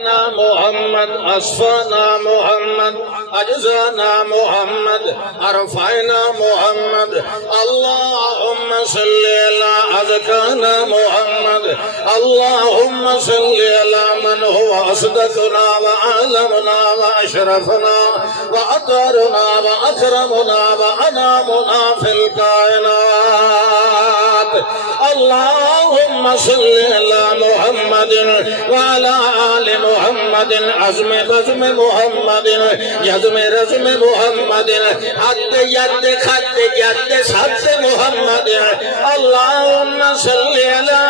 मोहम्मद अस्फाना मोहम्मद अजजाना मोहम्मद अरफाना मोहम्मद अल्लाहुम्मा सल्ली अला अज़काना मोहम्मद अल्लाहुम्मा सल्ली अला मन हुवा असदकुना व आलमना व अशरफना व अतरना व अकरमना व अनामुना फिल कायनात अल्लाहुम्मा सल्ली अला मुहम्मदिन व अला आलि मुहम्मदिन अज़्म बज़्म मुहम्मदिन यज़्म रज़्म मुहम्मदिन हद्द यद्द खद्द यद्द सद्द मुहम्मदिन अल्लाहुम्मा सल्ली अला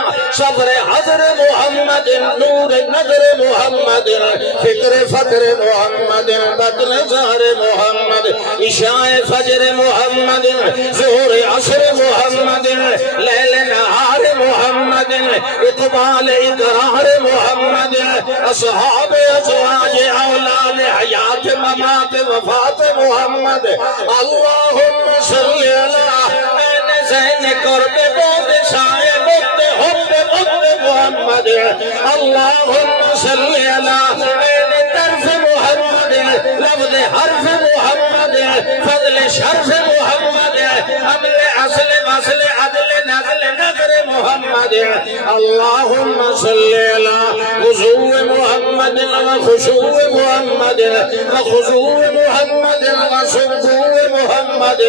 सब्र हज़्र मुहम्मदिन नूर नज़र मुहम्मदिन फ़िक्र फ़क्र मुहम्मदिन बत्न ज़हर मुहम्मद इशाए फ़ज्र मुहम्मदिन ज़ुहर असर मुहम्मदिन लैल नहार मुहम्मदिन इक़बाल इक़रार मुहम्मदिन असहाब अज़वाज औलाद हयात ममात वफ़ात मुहम्मद अल्लाहुम्मा सल्ली अला ऐन ज़ैन क़ुर्ब बहुत साए मुद्द हुब्ब मुद्द मुहम्मद अल्लाहुम्मा सल्ली अला ऐन तर्फ़ मुहम्मद लफ्ज़ हर्फ़ मुहम्मद फ़ज़ल शर्फ़ मुहम्मद अमल असल वसल अदल नज़ल नज़र मुहम्मद अल्लाहुम्मा सल्ली अला वुज़ू मुहम्मद व खुशू मुहम्मद व खुशू मुहम्मद व सुबू मुहम्मद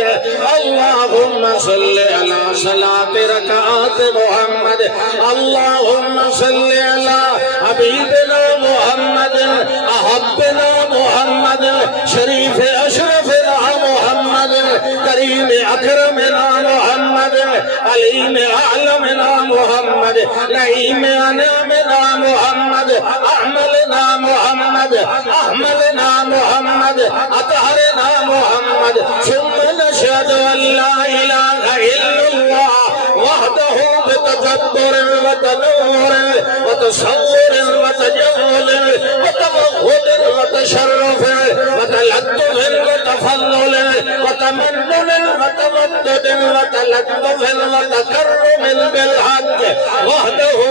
अल्लाहुम्मा सल्ली अला सलात रकात मुहम्मद अल्लाहुम्मा सल्ली अला हबीबना मुहम्मद अहब्बना मुहम्मद शरीफ अशरफना मुहम्मद करीम अकरमना मुहम्मद अलीम आलमना मुहम्मद नईम अनामना मुहम्मद अहमलना मुहम्मद अहमलना मुहम्मद अतहरना मुहम्मद सुम्मा नशहदु अल्ला इलाहा इल्लल्लाह वहदहु बितकब्बुर व तनव्वुर व तसव्वुर व तजव्वुल व तवहुद व तशर्रुफ व तलत्तुफ व तफल्लुल व तमन्नुन व तवद्दुद व तलत्तुफ व तकर्रुम बिल हक़ वहदहु